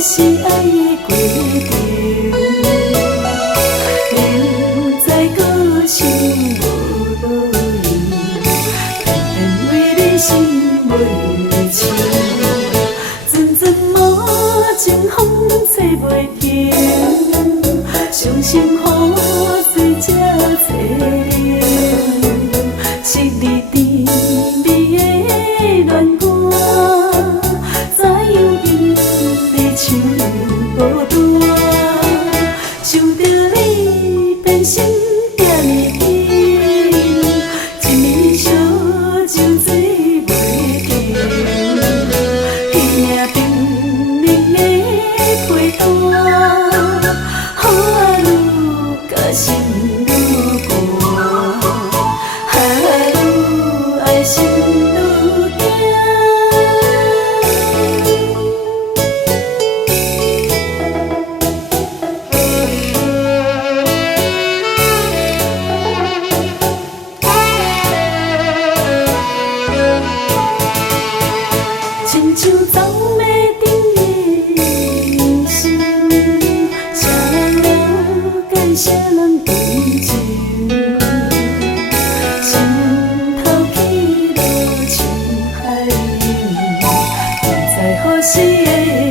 是爱过着，明知搁想无路用，偏偏为你心袂清。阵阵无情风吹袂停，伤心雨水才凄凉。是你甜蜜的恋歌，怎样因你唱孤单？想着你变心这呢紧，一面烧酒醉袂停，彼命冰冷的陪伴，好啊愈加心愈寒。爱心愈惊，亲像走马灯的心，谁人了解谁人同情？是的。